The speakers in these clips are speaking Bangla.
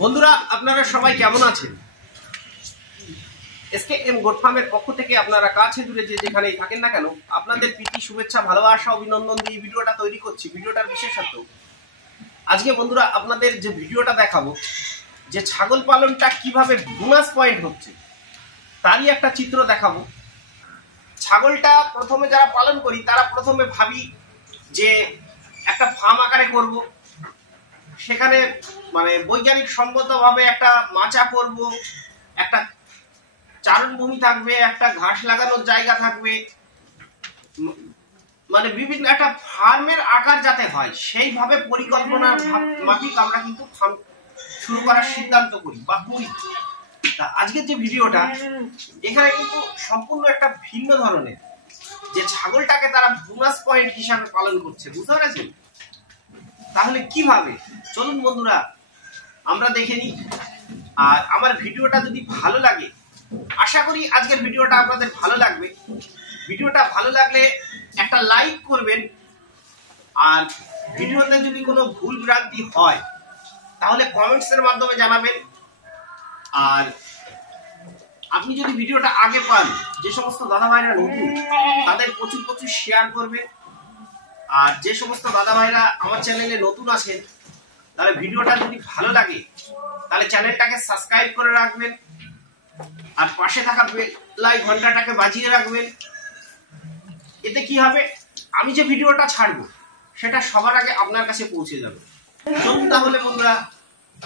বন্ধুরা আপনারা সবাই কেমন আছেন? এসকেএম গোট ফার্মের পক্ষ থেকে আপনারা কাছে দূরে যে যেখানেই থাকেন না কেন আপনাদের প্রীতি শুভেচ্ছা ভালোবাসা অভিনন্দন দিয়ে ভিডিওটা তৈরি করছি। ভিডিওটার বিশেষত্ব আজকে বন্ধুরা আপনাদের যে ভিডিওটা দেখাবো যে ছাগল পালনটা কিভাবে বোনাস পয়েন্ট হচ্ছে তারই একটা চিত্র দেখাবো। ছাগলটা প্রথমে যারা পালন করি তারা প্রথমে ভাবি যে একটা ফার্ম আকারে করব, সেখানে মানে বৈজ্ঞানিক সম্মতভাবে একটা মাচা করব, একটা চারণভূমি থাকবে, একটা ঘাস লাগানোর জায়গা থাকবে, মানে বিভিন্ন একটা ফার্মের আকার যাতে হয় সেইভাবে পরিকল্পনার মাফিক আমরা কিন্তু ফার্ম শুরু করার সিদ্ধান্ত করি বা করি। তা আজকের যে ভিডিওটা এখানে কিন্তু সম্পূর্ণ একটা ভিন্ন ধরনের, যে ছাগলটাকে তারা বোনাস পয়েন্ট হিসাবে পালন করছে, বুঝতে পেরেছেন? তাহলে কিভাবে চলুন বন্ধুরা আমরা দেখে নিই। আর আমার ভিডিওটা যদি ভালো লাগে, আশা করি আজকের ভিডিওটা আপনাদের ভালো লাগবে। ভিডিওটা ভালো লাগলে একটা লাইক করবেন, আর ভিডিওতে যদি কোনো ভুল ভ্রান্তি হয় তাহলে কমেন্টসের মাধ্যমে জানাবেন। আর আপনি যদি ভিডিওটা আগে পান, যে সমস্ত দাদা ভাইরা নতুন তাদের প্রচুর প্রচুর শেয়ার করবেন। আর যে সমস্ত দাদা ভাইরা আমার চ্যানেলে নতুন আছেন তাহলে ভিডিওটা যদি ভালো লাগে তাহলে চ্যানেলটাকে সাবস্ক্রাইব করে রাখবেন, আর পাশে থাকা বেল ঘন্টাটাকে বাজিয়ে রাখবেন। এতে কি হবে, আমি যে ভিডিওটা ছাড়বো সেটা সবার আগে আপনার কাছে পৌঁছে যাবে। চলুন তাহলে বন্ধুরা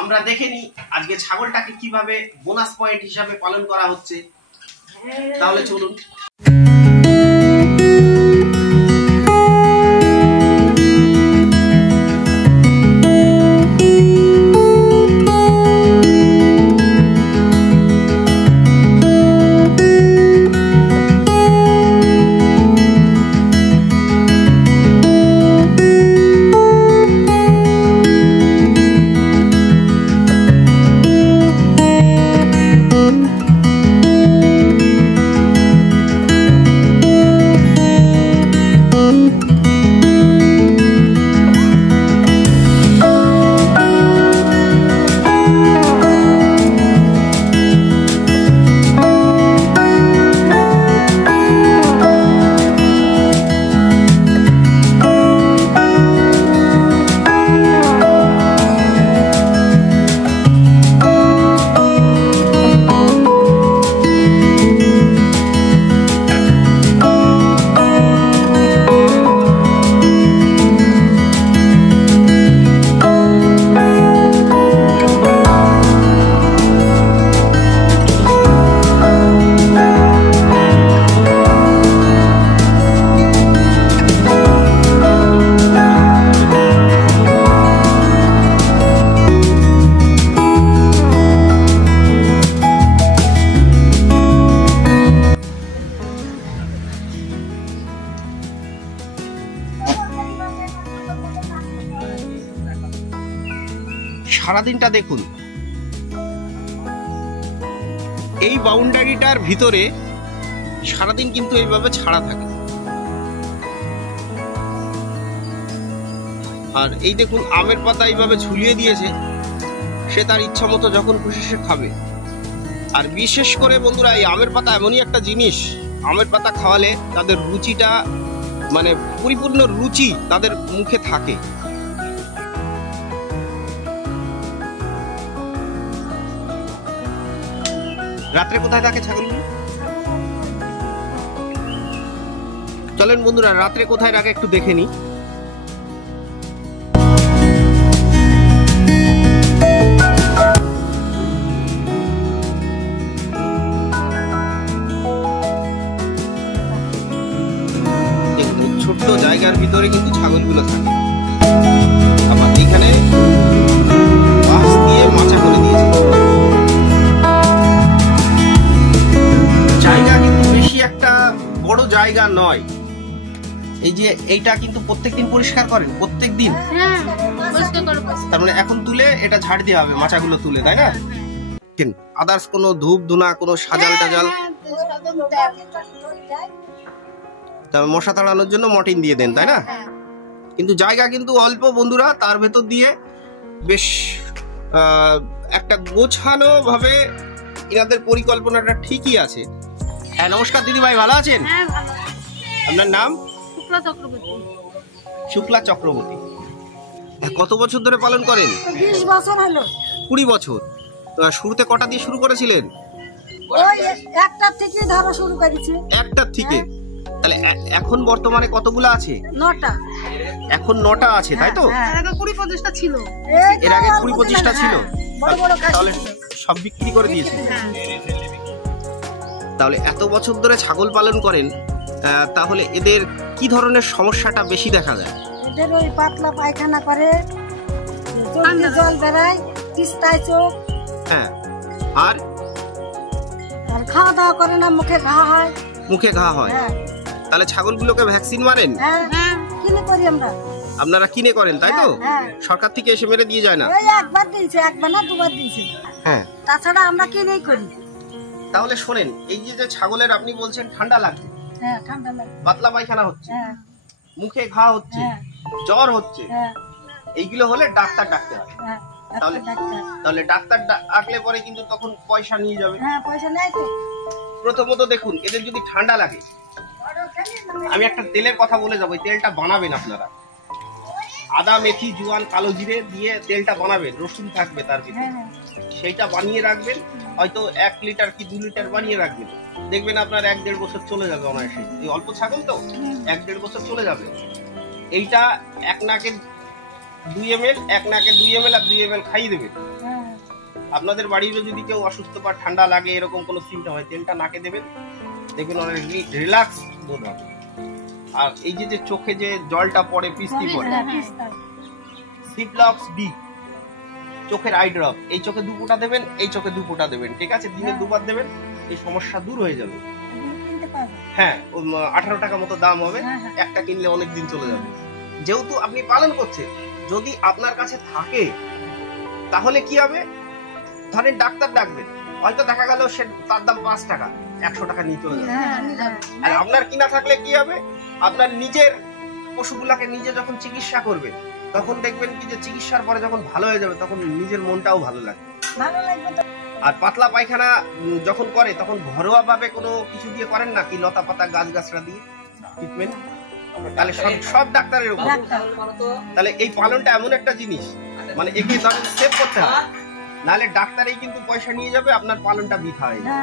আমরা দেখে নিই আজকে ছাগলটাকে কিভাবে বোনাস পয়েন্ট হিসাবে পালন করা হচ্ছে। তাহলে চলুন। সারাদিনটা দেখুন, এই বাউন্ডারিটার ভিতরে সারাদিন কিন্তু এইভাবে ছাড়া থাকে। আর এই দেখুন আমের পাতা এইভাবে ঝুলিয়ে দিয়েছে, সে তার ইচ্ছা মতো যখন খুশি সে খাবে। আর বিশেষ করে বন্ধুরা এই আমের পাতা এমনই একটা জিনিস, আমের পাতা খাওয়ালে তাদের রুচিটা মানে পরিপূর্ণ রুচি তাদের মুখে থাকে। রাত্রে কোথায় থাকে ছাগলগুলো? চলেন বন্ধুরা রাত্রে কোথায় রাখে একটু দেখে নি। ছোট্ট জায়গার ভিতরে কিন্তু ছাগলগুলো থাকে। আবার এখানে বাঁশ দিয়ে মাচা করে দিয়েছে। জায়গা কিন্তু বেশি একটা বড় জায়গা নয়। এই যে এইটা কিন্তু প্রত্যেকদিন পরিষ্কার করেন? প্রত্যেকদিন? তার মানে এখন তুলে এটা ঝাড় দেওয়া হবে, মাচাগুলো তুলে, তাই না? আদার্স কোনো ধূপ ধুনা কোনো সাজাল টাজাল তবে মশা তাড়ানোর জন্য মর্টিন দিয়ে দেন, তাই না? কিন্তু জায়গা কিন্তু অল্প বন্ধুরা, তার ভেতর দিয়ে বেশ একটা গোছানো ভাবে এনাদের পরিকল্পনাটা ঠিকই আছে। হ্যাঁ, নমস্কার দিদি ভাই, ভালো আছেন? হ্যাঁ, ভালো। আপনার নাম? শুক্লা চক্রবর্তী। শুক্লা চক্রবর্তী। কত বছর ধরে পালন করেন? 20 বছর হলো। 20 বছর। তো শুরুতে কটা দিয়ে শুরু করেছিলেন? ওই একটা থেকে ধরা শুরু করেছি। একটার থেকে? তাহলে এখন বর্তমানে কতগুলো আছে? 9টা। এখন 9টা আছে, তাই তো? এর আগে 20-25টা ছিল। এর আগে 20-25টা ছিল। বড় বড় কাজ। তাহলে সব বিক্রি করে দিয়েছে। তাহলে এত বছর ধরে ছাগল পালন করেন, তাহলে এদের কি ধরনের সমস্যাটা বেশি দেখা যায়? এদের ওই পাতলা পায়খানা করে, জলদি জল বেরায়, তিস্তায় চোখ। হ্যাঁ, আর খাওয়া দাওয়া করে না, মুখে ঘা হয়। মুখে ঘা হয়। হ্যাঁ। তাহলে ছাগলগুলোকে ভ্যাকসিন মারেন? হ্যাঁ, কিনে করি আমরা। আপনারা কিনে করেন, তাই তো? হ্যাঁ। সরকার থেকে এসে মেরে দিয়ে যায় না? ওই একবার দিয়েছে, একবার না দুবার দিয়েছে। হ্যাঁ। তাছাড়া আমরা কিনেই করি। তাহলে শোনেন, এই যে ছাগলের আপনি বলছেন ঠান্ডা লাগছে, হ্যাঁ, ঠান্ডা লাগে। পাতলা পায়খানা হচ্ছে, হ্যাঁ, মুখে ঘা হচ্ছে, হ্যাঁ, জ্বর হচ্ছে, হ্যাঁ, এইগুলো হলে ডাক্তার ডাকতে হবে। হ্যাঁ। তাহলে ডাক্তার ডাকলে পরে কিন্তু তখন পয়সা নিয়ে যাবে। হ্যাঁ, পয়সা নেয় তো। প্রথমত দেখুন, এদের যদি ঠান্ডা লাগে, আমি একটা তেলের কথা বলে যাবো, তেলটা বানাবেন আপনারা। আদা, মেথি, জোয়ান, কালো জিরে দিয়ে তেলটা বানাবেন, রসুন থাকবে তার ভিতরে। সেইটা বানিয়ে রাখবেন, হয়তো 1 লিটার কি 2 লিটার বানিয়ে রাখবেন। দেখবেন আপনার 1-1.5 বছর চলে যাবে অনায়াসে। এই অল্প ছাগল তো 1-1.5 বছর চলে যাবে। এইটা 1 নাকে 2 ml, 1 নাকে 2 ml আর 2 ml খাইয়ে দেবেন। আপনাদের বাড়িরও যদি কেউ অসুস্থ বা ঠান্ডা লাগে, এরকম কোনো সিমটম হয়, তেলটা নাকে দেবেন, দেখবেন অনেক রিল্যাক্স বোধ হবে। আর এই যে চোখে যে জলটা পড়ে, পিস্তি পড়ে, সিপ্লক্স ডি চোখের আই ড্রপ, এই চোখে 2 ফোঁটা দেবেন, এই চোখে 2 ফোঁটা দেবেন, ঠিক আছে? দিনে 2 বার দেবেন, এই সমস্যা দূর হয়ে যাবে। হ্যাঁ, 18 টাকা মতো দাম হবে, একটা কিনলে অনেক দিন চলে যাবে। যেহেতু আপনি পালন করছেন, যদি আপনার কাছে থাকে তাহলে কি হবে, ধরেন ডাক্তার ডাকবেন, হয়তো দেখা গেল সে তার দাম 5 টাকা, 100 টাকা নিয়ে চলে যাবে। আর আপনার কিনা থাকলে কি হবে, আপনার নিজের পশুগুলাকে নিজে যখন চিকিৎসা করবেন, তখন দেখবেন কি যে চিকিৎসার পরে যখন ভালো হয়ে যাবে, তখন নিজের মনটাও ভালো লাগবে। আর পাতলা পায়খানা যখন করে, তখন ঘরোয়া ভাবে কোনো কিছু দিয়ে করেন না কি, লতা পাতা গাছ গাছরা দিয়ে ট্রিটমেন্ট? তাহলে সব ডাক্তারের উপর। তাহলে এই পালনটা এমন একটা জিনিস, মানে একে ধরেন সেভ করতে হবে, নাহলে ডাক্তারই কিন্তু পয়সা নিয়ে যাবে, আপনার পালনটা বৃথা হয়ে যাবে।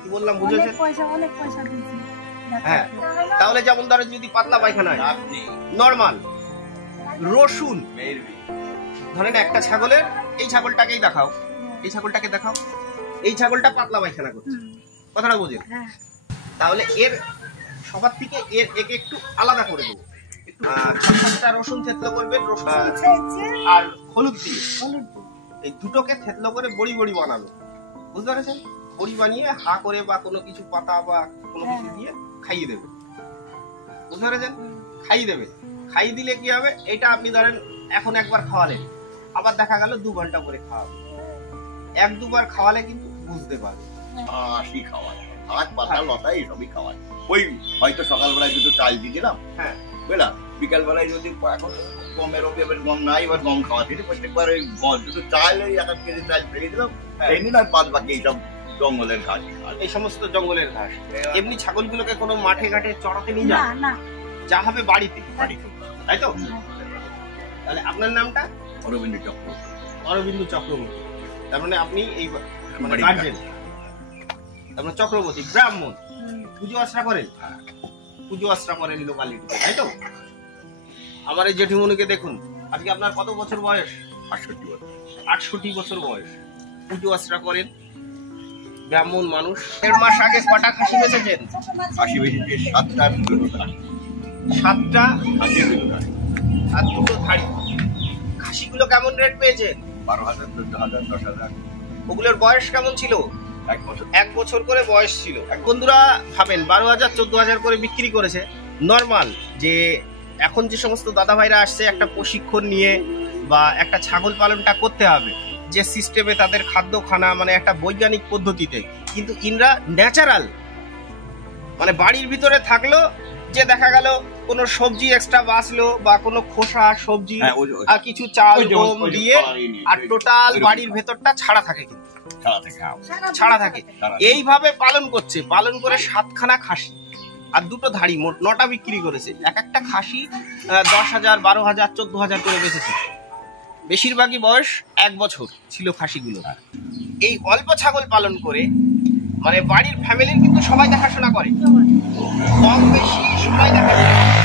কি বললাম, বুঝেছেন? অনেক পয়সা দিয়েছি। হ্যাঁ, তাহলে যেমন ধরেন যদি পাতলা পায়খানা হয়, নরমাল রসুন, ধরেন একটা ছাগলের, এই ছাগলটাকেই দেখাও, এই ছাগলটাকে দেখাও, এই ছাগলটা পাতলা পায়খানা করছে, কথাটা বুঝেন? তাহলে এর সবার থেকে একে একটু আলাদা করে দেবো। একটু 6-7টা রসুন থেতলো করবেন, রসুন আর হলুদ দিয়ে, এই দুটোকে থেতলো করে বড়ি বড়ি বানাবে, বুঝতে পেরেছেন? বড়ি বানিয়ে হা করে বা কোনো কিছু পাতা বা কোনো কিছু দিয়ে খাইয়ে দেবে, বুঝতে পেরেছেন? খাইয়ে দেবে, খাইয়ে দিলে কি হবে, এটা আপনি ধরেন এখন একবার খাওয়ালেন, আবার দেখা গেল 2 ঘন্টা করে খাওয়াবে, 1-2 বার খাওয়ালে কিন্তু বুঝতে পারবে। খাওয়ায় ভাত, পাতা, লতা এইসবই খাওয়ায়। ওই হয়তো সকালবেলায় 2 চাল দিয়ে দিলাম, হ্যাঁ বুঝলাম, বিকাল বেলায় যদি এখন গমের গম নাই, এবার গম খাওয়া দিলে প্রত্যেকবার ওই 2 চাল, ওই 1 কেজি চাল ফেলে দিলাম, এই নিন, আর বাদ বাকি এইসব জঙ্গলের ঘাস, এই সমস্ত জঙ্গলের ঘাস। এমনি ছাগলগুলোকে কোনো মাঠে ঘাটে চড়াতে নিয়ে যান না, যা হবে বাড়িতে, তাই তো? তাহলে আপনার নামটা? অরবিন্দ চক্রবর্তী। অরবিন্দ চক্রবর্তী, তার মানে আপনি এই মানে গার্জেন, তারপরে চক্রবর্তী ব্রাহ্মণ, পুজো আশ্রা করেন? পুজো আশ্রা করেন লোকালিটিতে, তাই তো? আমার এই জেঠিমণিকে দেখুন, আজকে আপনার কত বছর বয়স? 68 বছর। 68 বছর বয়স, পুজো আশ্রা করেন, ব্রাহ্মণ মানুষ। 1.5 মাস আগে কটা খাসি বেচেছেন? খাসি বেচেছি 7টা, 7টা আর 2টো ধাড়ি। খাসিগুলো কেমন রেট পেয়েছেন? 12,000, 14,000, 10,000। ওগুলোর বয়স কেমন ছিল? 1 বছর। 1 বছর করে বয়স ছিল। বন্ধুরা ভাবেন, 12,000, 14,000 করে বিক্রি করেছে। নর্মাল যে এখন যে সমস্ত দাদা ভাইরা আসছে একটা প্রশিক্ষণ নিয়ে বা একটা ছাগল পালনটা করতে হবে, যে সিস্টেমে তাদের খাদ্য খানা, মানে একটা বৈজ্ঞানিক পদ্ধতিতে, কিন্তু ইনরা ন্যাচারাল, মানে বাড়ির ভিতরে থাকলো, যে দেখা গেল কোনো সবজি এক্সট্রা বাঁচলো বা কোনো খোসা সবজি হ্যাঁ, আর কিছু চাল ওই যে, গম ওই যে দিয়ে কড়াই নিয়ে, আর ওই যে, টোটাল ওইরকম। বাড়ির ভেতরটা ছাড়া থাকে কিন্তু ছাড়া থেকে, হ্যাঁ। ছাড়া থাকে। ছাড়া। এইভাবে পালন করছে, পালন করে 7খানা খাসি আর 2টো ধাড়ি, মোট 9টা বিক্রি করেছে। এক একটা খাসি 10,000, 12,000, 14,000 করে বেঁচেছে। বেশিরভাগই বয়স 1 বছর ছিল খাসিগুলো। এই অল্প ছাগল পালন করে মানে বাড়ির ফ্যামিলির কিন্তু সবাই দেখাশোনা করে, কম বেশি সবাই দেখাশোনা করে,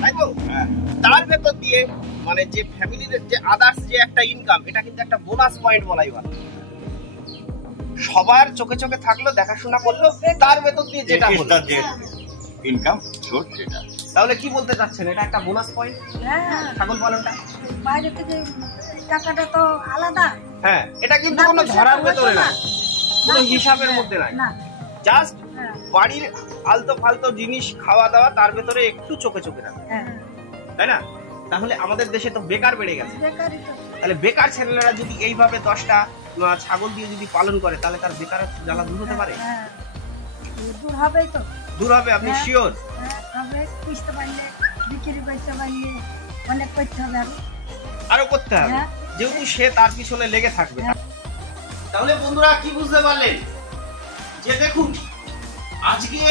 তাই তো? হ্যাঁ। তার ভেতর দিয়ে মানে যে ফ্যামিলির যে আদার্স যে একটা ইনকাম, এটা কিন্তু একটা বোনাস পয়েন্ট বলাই ভালো। সবার চোখে চোখে থাকলো, দেখাশোনা করলো, তার ভেতর দিয়ে যেটা হলো। এক্সট্রা যে ইনকাম সোর্স সেটা। তাহলে কি বলতে চাচ্ছেন, এটা একটা বোনাস পয়েন্ট হ্যাঁ, ছাগল পালনটা? বাইরে থেকে টাকাটা তো আলাদা। হ্যাঁ, এটা কিন্তু না, কোনো পয়সা ধরার তো ভেতরে হতো না, না। কোনো হিসাবের মধ্যে নাই, না, জাস্ট হ্যাঁ, বাড়ির আলতো ফালতো জিনিস খাওয়া দাওয়া, তার ভেতরে একটু চোখে চোখে রাখে, হ্যাঁ, তাই না? তাহলে আমাদের দেশে তো বেকার বেড়ে গেছে। বেকারই তো। তাহলে বেকার ছেলেরা যদি এইভাবে 10টা ছাগল দিয়ে যদি পালন করে, তাহলে তার বেকার জ্বালা দূর হতে পারে, হ্যাঁ, দূর হবেই তো। দূর হবে। আপনি হ্যাঁ। শিওর? হ্যাঁ, হবে, পুষতে পারলে, বিক্রি করতে পারলে অনেক করতে হবে আরো। আরো করতে হবে, হ্যাঁ। যেহেতু সে তার পিছনে লেগে থাকবে। হ্যাঁ। তাহলে বন্ধুরা কি বুঝতে পারলেন, যে দেখুন আজকে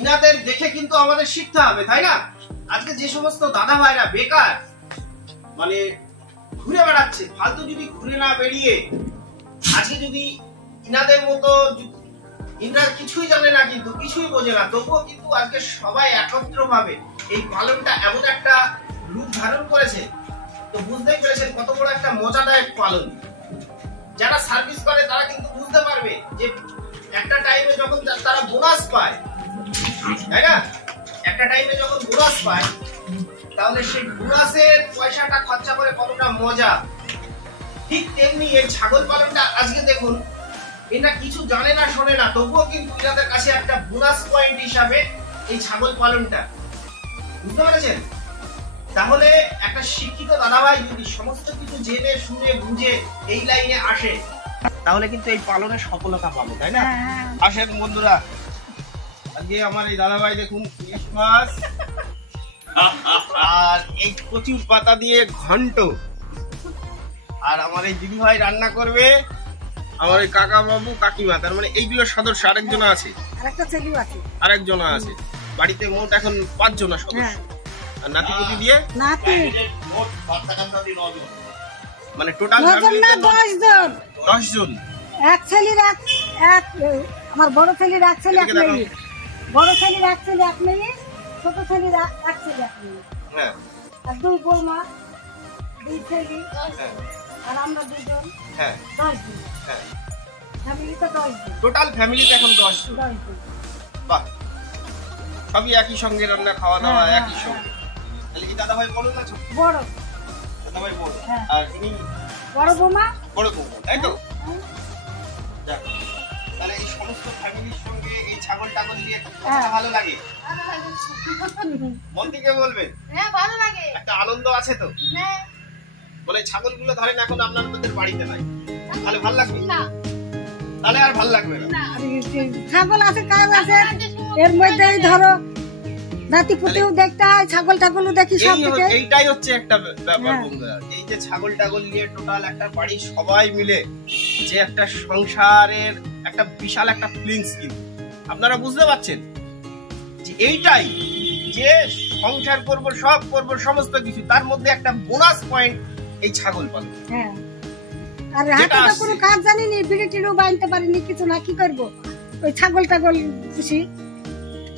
ইনাদের দেখে কিন্তু আমাদের শিখতে হবে, তাই না? আজকে যে সমস্ত দাদা ভাইরা বেকার মানে ঘুরে বেড়াচ্ছে, ফালতু যদি ঘুরে না বেরিয়ে আজকে যদি ইনাদের মতো, ইনারা কিছুই জানে না, কিন্তু কিছুই বোঝে না, তবুও কিন্তু আজকে সবাই একত্র ভাবে এই পালনটা এমন একটা রূপ ধারণ করেছে, তো বুঝতেই পেরেছেন কত বড় একটা মজাদায়ক পালন। যারা সার্ভিস করে তারা কিন্তু বুঝতে পারবে যে একটা টাইমে যখন তারা বোনাস পায়, তাই না? একটা টাইমে যখন বোনাস পায়, তাহলে সেই বোনাসের পয়সাটা খরচা করে কতটা মজা। ঠিক তেমনি এই ছাগল পালনটা আজকে দেখুন, এরা কিছু জানে না, শোনে না, তবুও কিন্তু এনাদের কাছে একটা বোনাস পয়েন্ট হিসাবে এই ছাগল পালনটা, বুঝতে পেরেছেন? তাহলে একটা শিক্ষিত দাদাভাই যদি সমস্ত কিছু জেনে শুনে বুঝে এই লাইনে আসে, তাহলে কিন্তু এই পালনে সফলতা পাবো, তাই না? হ্যাঁ, আসেন বন্ধুরা, আজকে আমার এই দাদাভাই দেখুন ইলিশ মাছ আর এই কচুর পাতা দিয়ে ঘন্ট, আর আমার এই দিদি ভাই রান্না করবে, আমার ওই কাকা বাবু কাকিমা, তার মানে এইগুলো সদস্য আরেকজন আছে, আরেকটা ছেলেও আছে। আরেকজন আছে। বাড়িতে মোট এখন 5 জন সদস্য। হ্যাঁ, আর নাতিপুতি দিয়ে নাতি মোট বাচ্চা-কাচ্চা দিয়ে 9 জন। মানে টোটাল 9 জন না 10 জন। 10 জন। এক ছেলের এক আমার বড় ছেলের এক ছেলে এক এদিকে দেখো। মেয়ে, বড় ছেলের এক ছেলে এক মেয়ে, ছোট ছেলের এক ছেলে এক মেয়ে, হ্যাঁ আর 2 বৌমা, 2 ছেলে, হ্যাঁ আর আমরা 2 জন, হ্যাঁ 10 জন। হ্যাঁ, ফ্যামিলিতে 10 জন, টোটাল ফ্যামিলিতে এখন 10 জন। 10 জন। বাহ, সবই একই সঙ্গে রান্না খাওয়া দাওয়া হ্যাঁ, একই সঙ্গে। তাহলে কি দাদা ভাই বড় না ছোট? বড়, দাদা ভাই বড়, হ্যাঁ। আর ইনি বড় বৌমা। বড় বউ, তাই তো? হ্যাঁ, যাক, তাহলে এই সমস্ত ফ্যামিলির সঙ্গে এই ছাগল টাগল নিয়ে হ্যাঁ। ভালো লাগে, মন থেকে বলবেন? হ্যাঁ, ভালো লাগে। একটা আনন্দ আছে তো? হ্যাঁ, বলে ছাগলগুলো ধরেন এখন আপনাদের বাড়িতে নাই, তাহলে ভাল লাগবে? না, তাহলে আর ভাল লাগবে না। না। আর এই যে ছাগল আছে, কাজ আছে, এর মধ্যেই ধরো নাতি পুতিও দেখতে হয়, ছাগল টাগলও দেখি সব দিকে। এইটাই হচ্ছে একটা ব্যাপার হ্যাঁ। বন্ধুরা, এই যে ছাগল টাগল নিয়ে টোটাল একটা বাড়ির সবাই মিলে যে একটা সংসারের একটা বিশাল একটা ফিলিংস, কিন্তু আপনারা বুঝতে পারছেন যে এইটাই যে সংসার করব, সব করব, সমস্ত কিছু, তার মধ্যে একটা বোনাস পয়েন্ট এই ছাগল পালন। হ্যাঁ, আর যেটা হাতে তো আসছে। কোনো কাজ জানিনি, বিড়ি টিড়িও বানতে পারিনি, কিছু না, কি করবো? ওই ছাগল টাগল পুষি,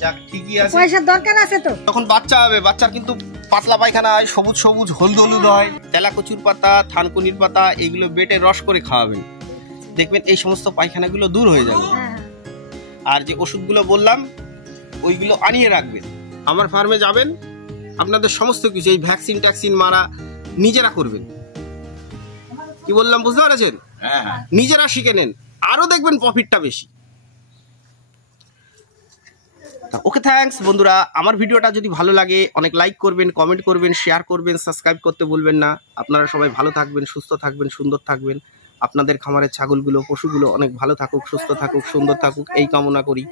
যাক, ঠিকই আছে। পয়সার দরকার আছে তো। যখন বাচ্চা হবে, বাচ্চার কিন্তু পাতলা পায়খানা হয়, সবুজ সবুজ হলুদ হলুদ হয়, তেলা কচুর পাতা, থানকুনির পাতা, এগুলো বেটে রস করে খাওয়াবেন, দেখবেন এই সমস্ত পায়খানাগুলো দূর হয়ে যাবে। হ্যাঁ, আর যে ওষুধগুলো বললাম ওইগুলো আনিয়ে রাখবেন। আমার ফার্মে যাবেন, আপনাদের সমস্ত কিছু এই ভ্যাকসিন ট্যাক্সিন মারা নিজেরা করবেন। কি বললাম বুঝতে পারছেন? হ্যাঁ হ্যাঁ। নিজেরা শিখে নেন, আরো দেখবেন প্রফিটটা বেশি। ওকে, থ্যাঙ্কস বন্ধুরা। আমার ভিডিওটা যদি ভালো লাগে অনেক লাইক করবেন, কমেন্ট করবেন, শেয়ার করবেন, সাবস্ক্রাইব করতে ভুলবেন না। আপনারা সবাই ভালো থাকবেন, সুস্থ থাকবেন, সুন্দর থাকবেন। আপনাদের খামারের ছাগলগুলো, পশুগুলো অনেক ভালো থাকুক, সুস্থ থাকুক, সুন্দর থাকুক, এই কামনা করি।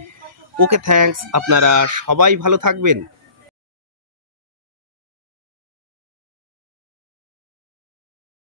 ওকে থ্যাঙ্কস, আপনারা সবাই ভালো থাকবেন।